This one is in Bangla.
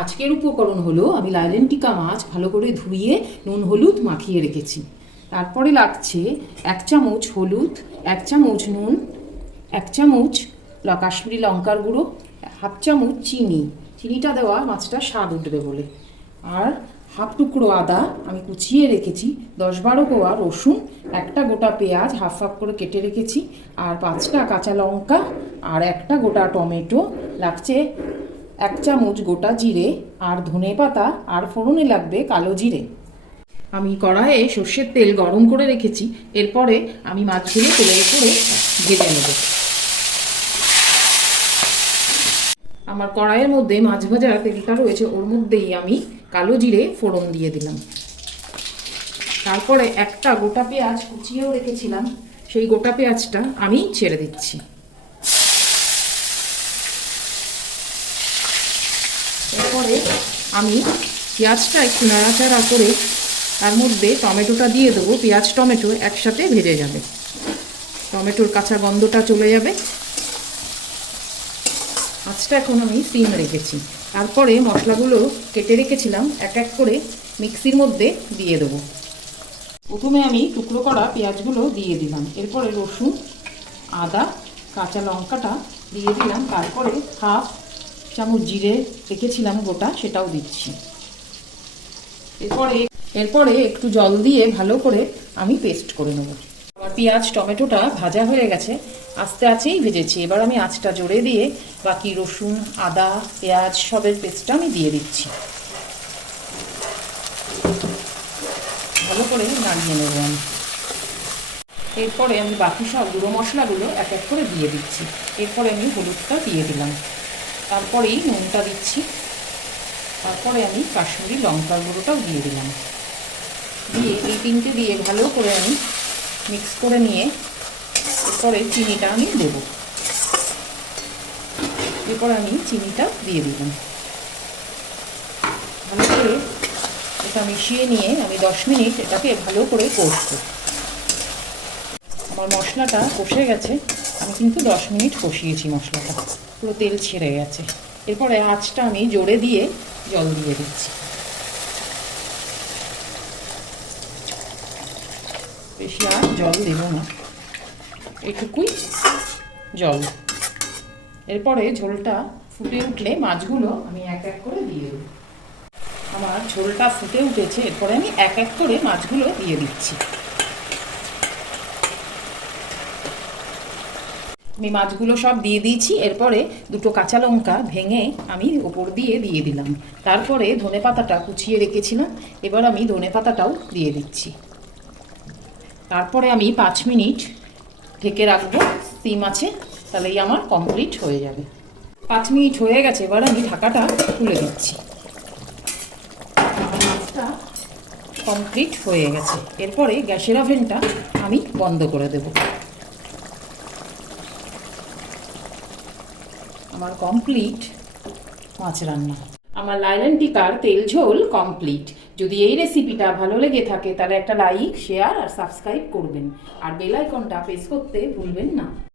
আজকের উপকরণ হলো আমি লাইলেন টিকা মাছ ভালো করে ধুয়ে নুন হলুদ মাখিয়ে রেখেছি। তারপরে লাগছে 1 চামচ হলুদ, 1 চামচ নুন, 1 চামচ কাশ্মীরি লঙ্কার গুঁড়ো, 1/2 চামচ চিনি। চিনিটা দেওয়া মাছটা স্বাদ উঠবে বলে। আর 1/2 টুকরো আদা আমি কুচিয়ে রেখেছি, 10-12 কোয়া রসুন, একটা গোটা পেঁয়াজ হাফ করে কেটে রেখেছি, আর 5টা কাঁচা লঙ্কা আর একটা গোটা টমেটো। লাগছে 1 চামচ গোটা জিরে আর ধনে পাতা, আর ফোড়নে লাগবে কালো জিরে। আমি কড়াইয়ে সর্ষের তেল গরম করে রেখেছি। এরপরে আমি মাছগুলো তেলের উপরে ভেজে নেব। আমার কড়াইয়ের মধ্যে মাছ ভাজার তেলটা রয়েছে, ওর মধ্যেই আমি কালো জিরে ফোড়ন দিয়ে দিলাম। তারপরে একটা গোটা পেঁয়াজ কুচিয়েও রেখেছিলাম, সেই গোটা পেঁয়াজটা আমি ছেড়ে দিচ্ছি। এরপরে আমি পেঁয়াজটা একটু নাড়াচাড়া করে তার মধ্যে টমেটোটা দিয়ে দেবো। পেঁয়াজ টমেটো একসাথে ভেজে যাবে, টমেটোর কাঁচা গন্ধটা চলে যাবে। আঁচটা এখন আমি সিম রেখেছি। তারপরে মশলাগুলো কেটে রেখেছিলাম এক এক করে মিক্সির মধ্যে দিয়ে দেবো। প্রথমে আমি টুকরো করা পেঁয়াজগুলো দিয়ে দিলাম, এরপরে রসুন, আদা, কাঁচা লঙ্কাটা দিয়ে দিলাম, তারপরে 1/2 চামচ জিরে রেখেছিলাম গোটা, সেটাও দিচ্ছি। এরপরে একটু জল দিয়ে ভালো করে আমি পেস্ট করে নেব। আমার পেঁয়াজ টমেটোটা ভাজা হয়ে গেছে, আস্তে আস্তেই ভেজেছি। এবার আমি আঁচটা জোরে দিয়ে বাকি রসুন, আদা, পেঁয়াজ সবের পেস্টটা আমি দিয়ে দিচ্ছি। ভালো করে নাড়িয়ে নেব আমি। এরপরে আমি বাকি সব গুঁড়ো মশলাগুলো এক এক করে দিয়ে দিচ্ছি। এরপরে আমি হলুদটা দিয়ে দিলাম, তারপরেই নুনটা দিচ্ছি, তারপরে আমি কাশ্মীরি লঙ্কার গুঁড়োটাও দিয়ে দিলাম। দিয়ে এই তিনটে দিয়ে ভালো করে আমি মিক্স করে নিয়ে এরপরে চিনিটা আমি দেবো। এরপরে আমি চিনিটা দিয়ে দিলাম। ভালো করে এটা মিশিয়ে নিয়ে আমি 10 মিনিট এটাকে ভালো করে কষবো। আমার মশলাটা কষে গেছে, আমি কিন্তু 10 মিনিট কষিয়েছি, মশলাটা পুরো তেল ছেড়ে গেছে। এরপরে আঁচটা আমি জোরে দিয়ে জল দিয়ে দিচ্ছি। বেশি আর জল দেব না, এটুকুই জল। এরপরে ঝোলটা ফুটে উঠলে মাছগুলো আমি এক এক করে দিয়ে দেব। আমার ঝোলটা ফুটে উঠেছে, এরপরে আমি এক এক করে মাছগুলো দিয়ে দিচ্ছি। আমি মাছগুলো সব দিয়ে দিয়েছি। এরপরে 2টো কাঁচা লঙ্কা ভেঙে আমি ওপর দিয়ে দিলাম। তারপরে ধনে পাতাটা কুচিয়ে রেখেছিলাম, এবার আমি ধনে পাতাটাও দিয়ে দিচ্ছি। তারপরে আমি 5 মিনিট ঢেকে রাখবো সিম আছে, তাহলেই আমার কমপ্লিট হয়ে যাবে। 5 মিনিট হয়ে গেছে, এবার আমি ঢাকাটা খুলে দিচ্ছি। মাছটা কমপ্লিট হয়ে গেছে। এরপরে গ্যাসের ওভেনটা আমি বন্ধ করে দেব। আমার কমপ্লিট মাছ রান্না। আমার লাইলেন টিকার তেল ঝোল কমপ্লিট। যদি এই রেসিপিটা ভালো লেগে থাকে তাহলে একটা লাইক, শেয়ার আর সাবস্ক্রাইব করবেন, আর বেল আইকনটা প্রেস করতে ভুলবেন না।